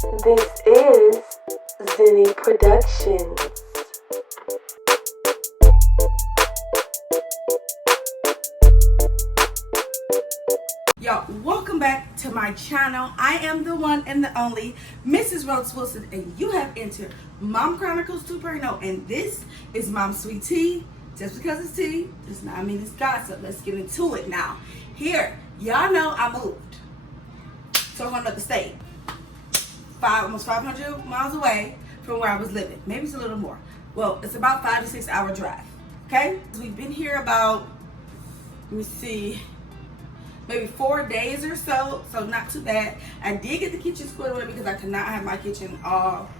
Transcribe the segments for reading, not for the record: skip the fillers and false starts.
This is Zinni Productions. Y'all, welcome back to my channel. I am the one and the only Mrs. Rhodes-Wilson, and you have entered Mom Chronicles 2.0, and this is Mom's Sweet Tea. Just because it's tea does not mean it's gossip. Let's get into it now. Here, y'all know I moved to another state, almost 500 miles away from where I was living. Maybe it's a little more. Well, it's about 5 to 6 hour drive. Okay, so we've been here about, let me see, maybe 4 days or so, so not too bad. I did get the kitchen squared away because I could not have my kitchen all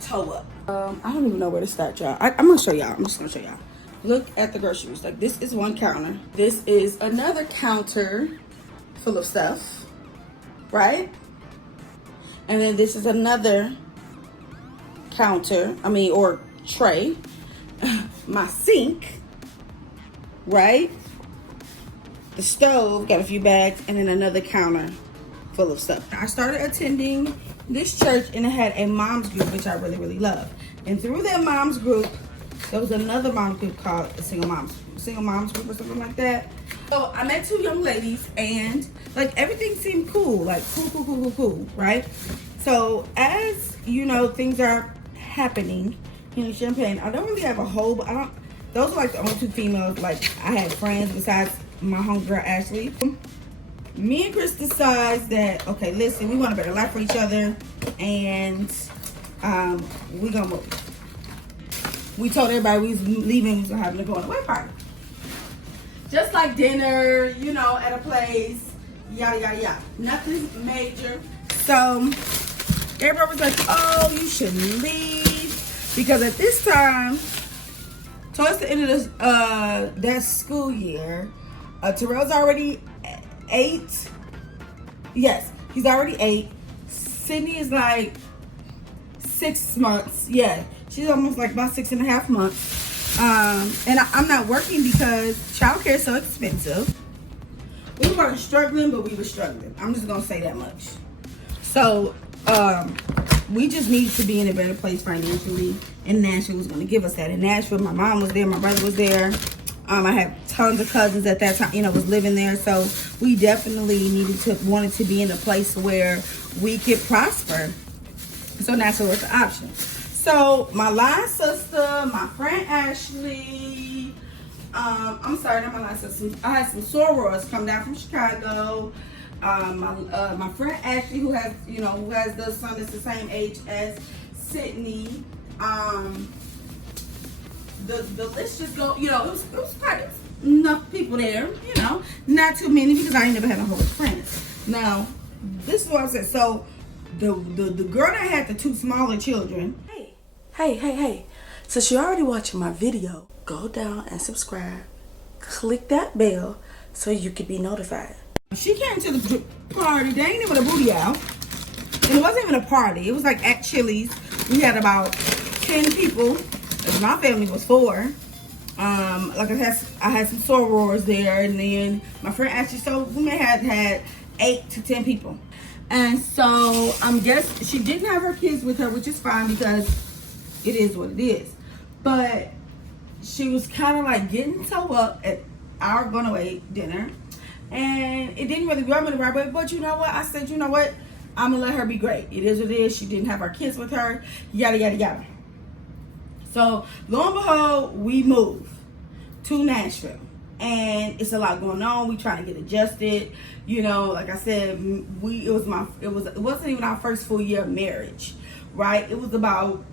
toe up. I don't even know where to start, y'all. I'm gonna show y'all. I'm just gonna show y'all. Look at the groceries. Like, this is one counter. This is another counter full of stuff, right? And then this is another counter, or tray. My sink, right? The stove, got a few bags, and then another counter full of stuff. I started attending this church, and it had a mom's group, which I really, really love. And through that mom's group, there was another mom's group called a single moms group or something like that. So I met two young ladies, and like everything seemed cool, like cool, right? So as you know, things are happening in Champaign. I don't really have a whole, but those are like the only two females. Like, I had friends besides my homegirl Ashley. Me and Chris decides that, okay, listen, we want a better life for each other, and we gonna move. We told everybody we was leaving, we was having to go on a way party. Just like dinner, at a place, yada, yada, yada. Nothing major. So, everybody was like, oh, you shouldn't leave. Because at this time, towards the end of that school year, Terrell's already 8. Yes, he's already 8. Sydney is like 6 months. Yeah, she's almost like about 6.5 months. And I'm not working because childcare is so expensive. We weren't struggling, but we were struggling. I'm just gonna say that much. So we just needed to be in a better place financially, and Nashville was gonna give us that. In Nashville, my mom was there, my brother was there. I had tons of cousins at that time, was living there. So we definitely wanted to be in a place where we could prosper. So Nashville was the option. So my line sister, my friend Ashley, I'm sorry, not my line sister. I had some sorors come down from Chicago. My friend Ashley, who has the son that's the same age as Sydney. The list just go, it was quite enough people there, not too many because I ain't never had a whole bunch of friends. Now, this is what I said. So the girl that had the 2 smaller children. Hey. Since you're already watching my video, go down and subscribe. Click that bell so you can be notified. She came to the party. They ain't even a booty out. And it wasn't even a party. It was like at Chili's. We had about 10 people. My family was 4. Like I had some sorors there, and then my friend actually, so we may have had 8 to 10 people. And so guess she didn't have her kids with her, which is fine because it is what it is. But she was kind of like getting toe up at our going away dinner, and it didn't really rub me the right way. But you know what? I said, you know what? I'm gonna let her be great. It is what it is. She didn't have her kids with her. Yada yada yada. So, lo and behold, we moved to Nashville. And it's a lot going on. We trying to get adjusted. Like I said, it wasn't even our first full year of marriage, right? It was about,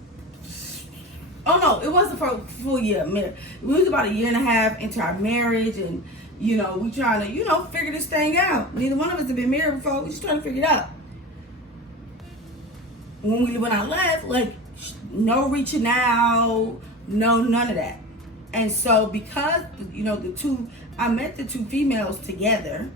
it wasn't for a full year of marriage. We was about 1.5 years into our marriage, and, we trying to, figure this thing out. Neither one of us have been married before. We just trying to figure it out. When I left, like, no reaching out, no none of that. And so because I met the 2 females together,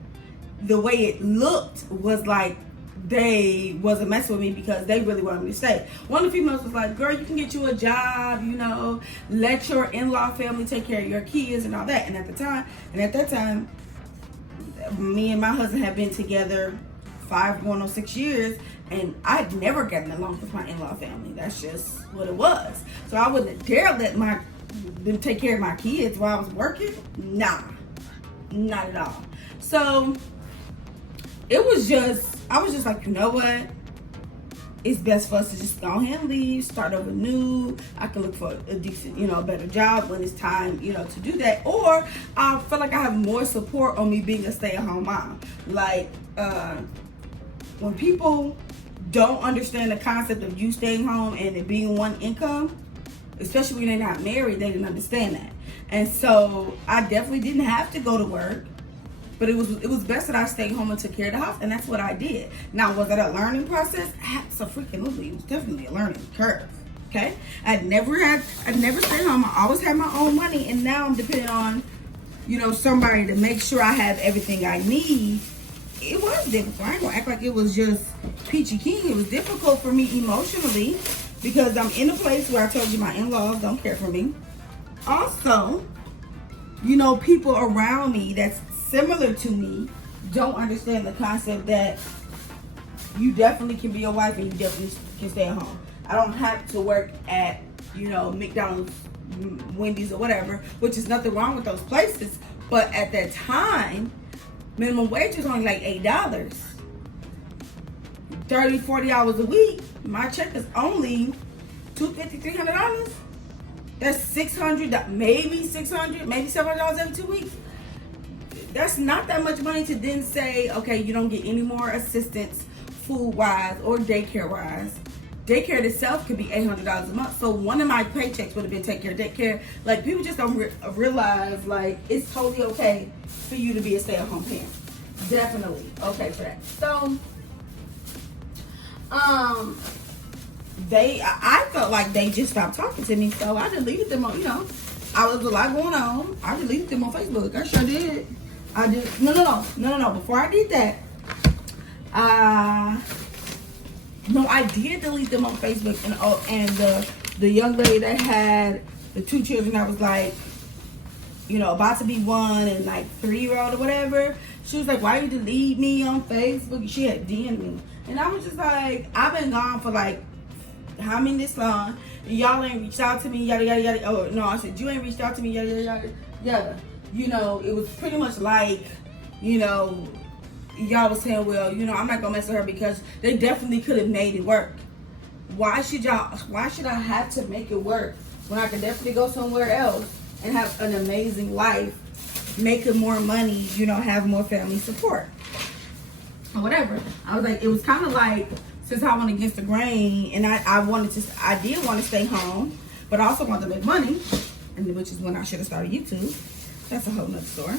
the way it looked was like they wasn't messing with me because they really wanted me to stay. One of the females was like, girl, you can get you a job, let your in-law family take care of your kids and all that. And at that time, me and my husband had been together 5 going on 6 years, and I'd never gotten along with my in-law family. That's just what it was. So I wouldn't dare let them take care of my kids while I was working. Nah, not at all. So I was just like, you know what? It's best for us to just go ahead and leave, start over new. I can look for a decent, a better job when it's time, to do that. Or I feel like I have more support on me being a stay-at-home mom. Like, when people don't understand the concept of you staying home and it being one income, especially when they're not married, they didn't understand that. And so I definitely didn't have to go to work. But it was best that I stayed home and took care of the house, and that's what I did. Now, was that a learning process? Absolutely. It was definitely a learning curve. Okay? I'd never stayed home. I always had my own money, and now I'm depending on, somebody to make sure I have everything I need. It was difficult. I ain't gonna act like it was just peachy keen. It was difficult for me emotionally because I'm in a place where I told you my in-laws don't care for me. Also, people around me that's similar to me don't understand the concept that you definitely can be a wife and you definitely can stay at home. I don't have to work at, McDonald's, Wendy's, or whatever, which is nothing wrong with those places. But at that time, minimum wage was only like $8. 30, 40 hours a week. My check is only $250, $300. That's $600, maybe $600, maybe $700 every 2 weeks. That's not that much money to then say, okay, you don't get any more assistance food-wise or daycare-wise. Daycare itself could be $800 a month. So one of my paychecks would have been take care of daycare. Like, people just don't realize, like, it's totally okay for you to be a stay-at-home parent. Definitely okay for that. So, I felt like they just stopped talking to me. So I deleted them on, I was a lot going on. I deleted them on Facebook. I sure did. I did. No. Before I did that, I did delete them on Facebook. And the young lady that had the 2 children that was like, about to be 1 and like 3-year-old or whatever. She was like, why you delete me on Facebook? She had DM'd me. And I was just like, I've been gone for like, how many this long? And y'all ain't reached out to me, yada, yada, yada. Oh, no, I said, you ain't reached out to me, yada, yada, yada, yada. It was pretty much like, y'all was saying, well, I'm not gonna mess with her because they definitely could have made it work. Why should I have to make it work when I could definitely go somewhere else and have an amazing life, making more money, have more family support or whatever. I was like, it was kind of like, since I went against the grain and I did want to stay home, but I also wanted to make money, and which is when I should have started YouTube. That's a whole nother story.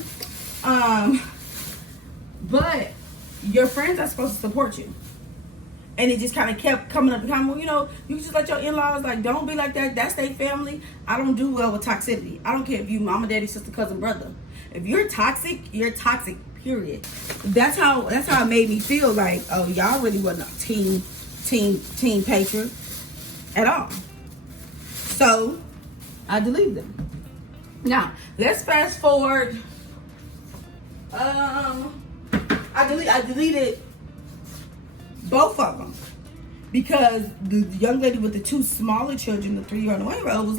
But your friends are supposed to support you. And it just kind of kept coming up. Well, you can just let your in-laws, like, don't be like that. That's their family. I don't do well with toxicity. I don't care if you mama, daddy, sister, cousin, brother. If you're toxic, period. That's how it made me feel. Like, oh, y'all really wasn't a team patriot at all. So I deleted them. Now let's fast forward. I deleted both of them because the young lady with the 2 smaller children, the 3-year-old and 1-year-old,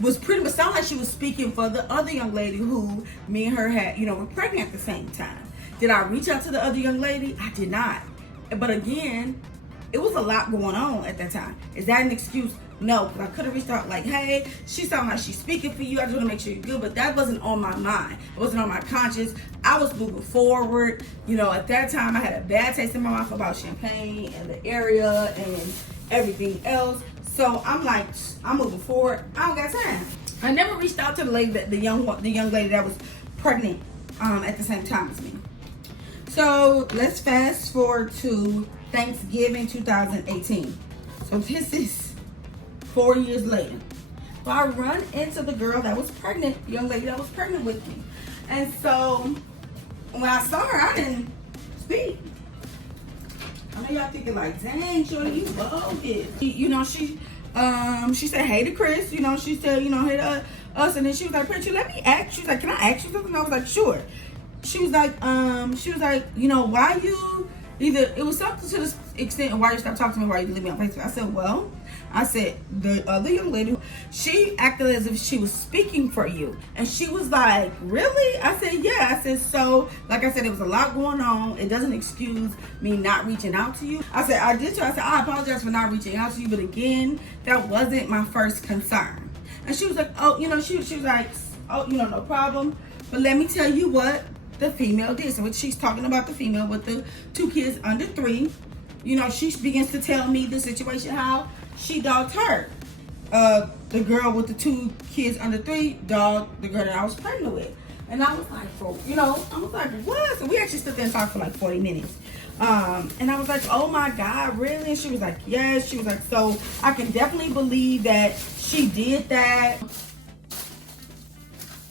was pretty much sound like she was speaking for the other young lady who me and her had, were pregnant at the same time. Did I reach out to the other young lady? I did not. But again, it was a lot going on at that time. Is that an excuse? No, because I could have reached out like, hey, she sounds like she's speaking for you. I just want to make sure you're good. But that wasn't on my mind. It wasn't on my conscience. I was moving forward. At that time, I had a bad taste in my mouth about Champaign and the area and everything else. So I'm like, I'm moving forward. I don't got time. I never reached out to the lady, the young lady that was pregnant at the same time as me. So let's fast forward to Thanksgiving 2018. So this is 4 years later. So I run into the girl that was pregnant, the young lady that was pregnant with me. And so when I saw her, I didn't speak. I know y'all thinking like, dang, shorty, you bogus. She said, hey to Chris. She said, hey to us. And then she was like, Pritchard, let me ask. She was like, can I ask you something? I was like, sure. She was like, why you Either it was something to the extent of why you stopped talking to me, why you leave me on Facebook. I said, well, I said, the other young lady, she acted as if she was speaking for you. And she was like, really? I said, yeah. I said, so, like I said, there was a lot going on. It doesn't excuse me not reaching out to you. I said, I did too. I said, I apologize for not reaching out to you. But again, that wasn't my first concern. And she was like, oh, you know, she was like, oh, you know, no problem. But let me tell you what the female did. So she's talking about the female with the 2 kids under 3. You know, she begins to tell me the situation, how she dogged her. The girl with the 2 kids under 3 dogged the girl that I was pregnant with. And I was like, I was like, what? So we actually stood there and talked for like 40 minutes. And I was like, oh my God, really? And she was like, yes. She was like, so I can definitely believe that she did that.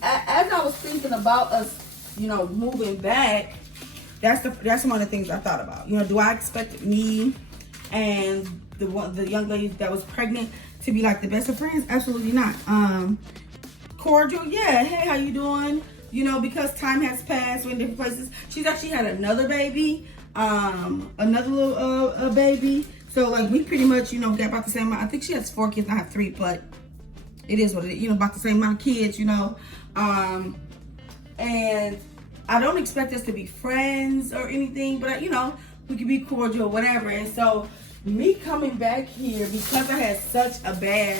As I was thinking about us, you know, moving back, that's one of the things I thought about. You know, do I expect me and the young lady that was pregnant to be like the best of friends? Absolutely not. Cordial, yeah. Hey, how you doing? You know, because time has passed, we're in different places. She's actually had another baby, another little baby. So like we pretty much, you know, get about the same amount. I think she has 4 kids, I have 3, but it is what it is. You know, about the same amount of kids, you know. And I don't expect us to be friends or anything, but you know, we can be cordial or whatever. And so me coming back here, because I had such a bad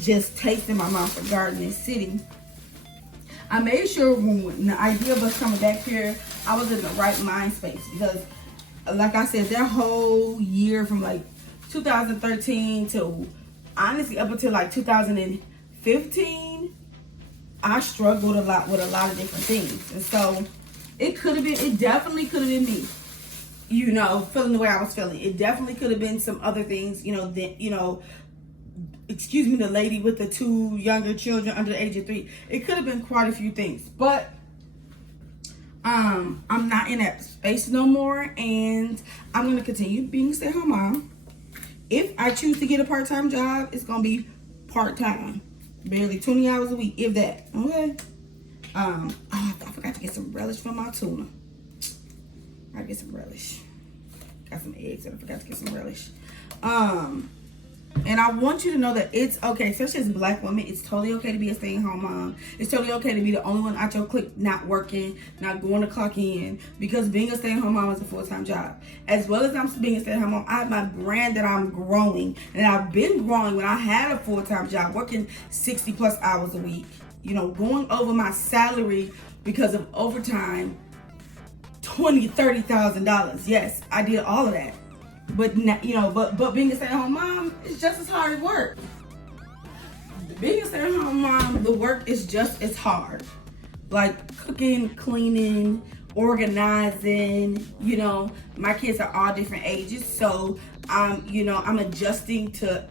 just taste in my mouth for Garden City, I made sure when the idea of us coming back here, I was in the right mind space. Because like I said, that whole year from like 2013 to honestly up until like 2015, I struggled a lot with a lot of different things. And so it definitely could have been me, you know, feeling the way I was feeling. It definitely could have been some other things, you know, that, you know, excuse me, the lady with the 2 younger children under the age of 3. It could have been quite a few things, but I'm not in that space no more, and I'm going to continue being a stay-at-home mom. If I choose to get a part-time job, it's going to be part-time. Barely 20 hours a week, if that. Okay. Oh, I forgot to get some relish for my tuna. I get some relish. Got some eggs and I forgot to get some relish. And I want you to know that it's okay, especially as Black women, it's totally okay to be a stay-at-home mom. It's totally okay to be the only one out your clique not working, not going to clock in, because being a stay-at-home mom is a full-time job. As well as I'm being a stay-at-home mom, I have my brand that I'm growing, and I've been growing when I had a full-time job, working 60 plus hours a week, you know, going over my salary because of overtime, $20,000, $30,000. Yes, I did all of that. But you know, but being a stay-at-home mom is just as hard work. Being a stay-at-home mom, the work is just as hard. Like cooking, cleaning, organizing. You know, my kids are all different ages, so you know, I'm adjusting to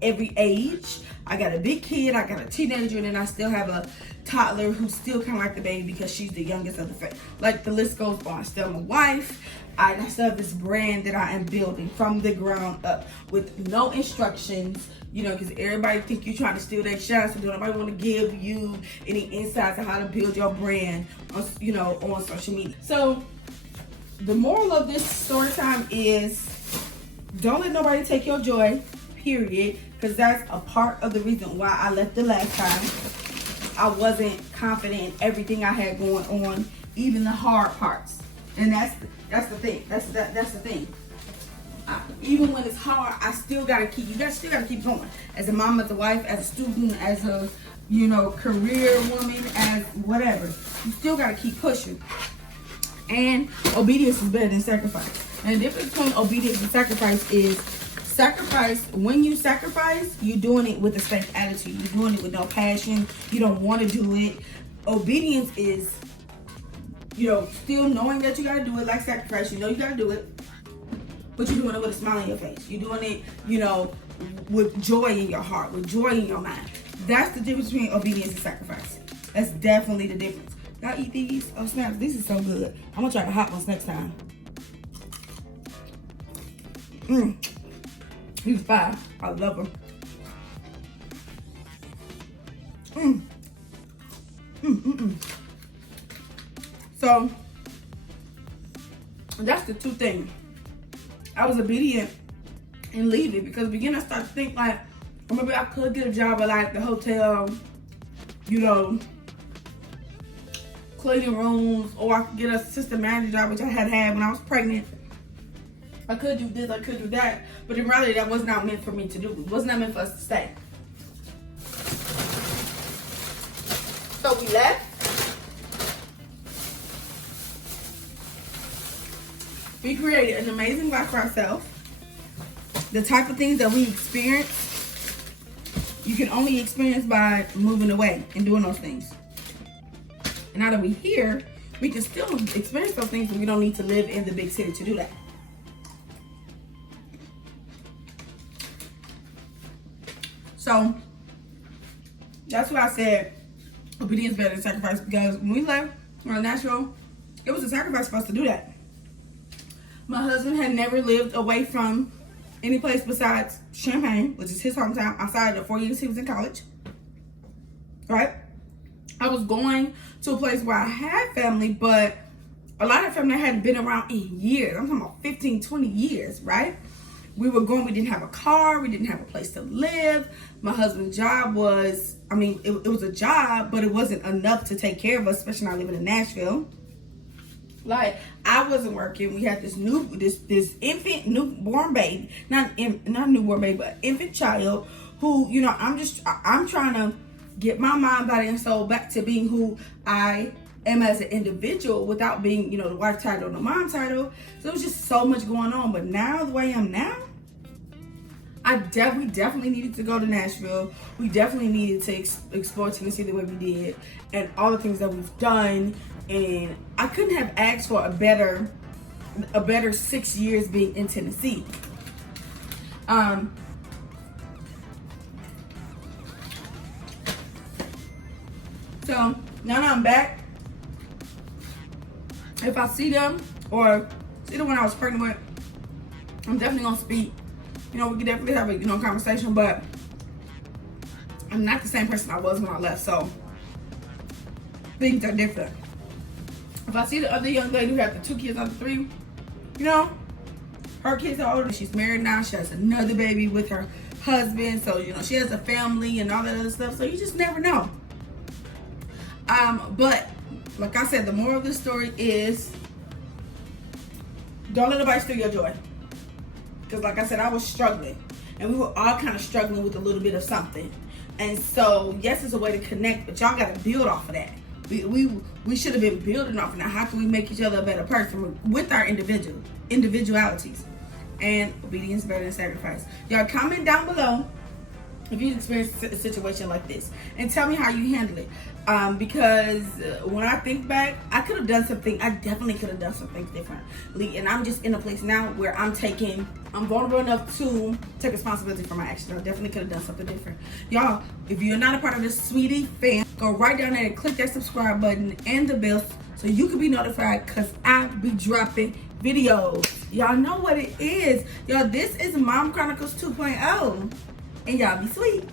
every age. I got a big kid, I got a teenager, and then I still have a toddler who's still kind of like the baby because she's the youngest of the family. Like the list goes on. Still my wife. I still have this brand that I am building from the ground up with no instructions, you know, because everybody think you're trying to steal their shine, so nobody want to give you any insights on how to build your brand, on, you know, on social media. So the moral of this story time is don't let nobody take your joy, period, because that's a part of the reason why I left the last time. I wasn't confident in everything I had going on, even the hard parts. And that's the thing. That's the thing. Even when it's hard, I still gotta keep. You guys still gotta keep going. As a mom, as a wife, as a student, as a, you know, career woman, as whatever. You still gotta keep pushing. And obedience is better than sacrifice. And the difference between obedience and sacrifice is sacrifice. When you sacrifice, you're doing it with a safe attitude. You're doing it with no passion. You don't want to do it. Obedience is, you know, still knowing that you gotta do it, like sacrifice. You know you gotta do it, but you're doing it with a smile on your face. You're doing it, you know, with joy in your heart, with joy in your mind. That's the difference between obedience and sacrifice. That's definitely the difference. Y'all eat these? Oh snaps, this is so good. I'm gonna try the hot ones next time. These fire. I love them. So that's the two things. I was obedient and leaving because beginning I started to think like, or maybe I could get a job at like the hotel, you know, cleaning rooms, or I could get a assistant manager job, which I had when I was pregnant. I could do this, I could do that, but in reality that was not meant for me to do. It was not meant for us to stay. So we left. We created an amazing life for ourselves. The type of things that we experience, you can only experience by moving away and doing those things. And now that we're here, we can still experience those things, but we don't need to live in the big city to do that. So that's why I said obedience is better than sacrifice, because when we left Nashville, it was a sacrifice for us to do that. My husband had never lived away from any place besides Champaign, which is his hometown, outside of the 4 years he was in college. Right? I was going to a place where I had family, but a lot of family hadn't been around in years. I'm talking about 15, 20 years, right? We were going, we didn't have a car, we didn't have a place to live. My husband's job was, I mean, it was a job, but it wasn't enough to take care of us, especially not living in Nashville. Like, I wasn't working. We had this infant newborn baby, not newborn baby, but infant child who, you know, I'm trying to get my mind, body, and soul back to being who I am as an individual without being, you know, the wife title and the mom title. So it was just so much going on. But now, the way I am now, we definitely needed to go to Nashville. We definitely needed to explore Tennessee the way we did and all the things that we've done. And I couldn't have asked for a better 6 years being in Tennessee. So now that I'm back, if I see them or see the one I was pregnant with, I'm definitely gonna speak. You know, we can definitely have a conversation, but I'm not the same person I was when I left, so things are different. If I see the other young lady who had the 2 kids under 3, you know, her kids are older. She's married now. She has another baby with her husband. So, you know, she has a family and all that other stuff. So you just never know. But like I said, the moral of the story is don't let nobody steal your joy. Because like I said, I was struggling. And we were all kind of struggling with a little bit of something. And so, yes, it's a way to connect, but y'all got to build off of that. We should have been building off of that. How can we make each other a better person with our individualities? And obedience is better than sacrifice. Y'all comment down below if you experienced a situation like this and tell me how you handle it. Because when I think back, I definitely could have done some things differently. And I'm just in a place now where I'm vulnerable enough to take responsibility for my actions. I definitely could have done something different. Y'all, if you're not a part of the SweetieFam, go right down there and click that subscribe button and the bell so you can be notified, because I be dropping videos. Y'all know what it is. Y'all, this is Mom Chronicles 2.0. And y'all be sweet.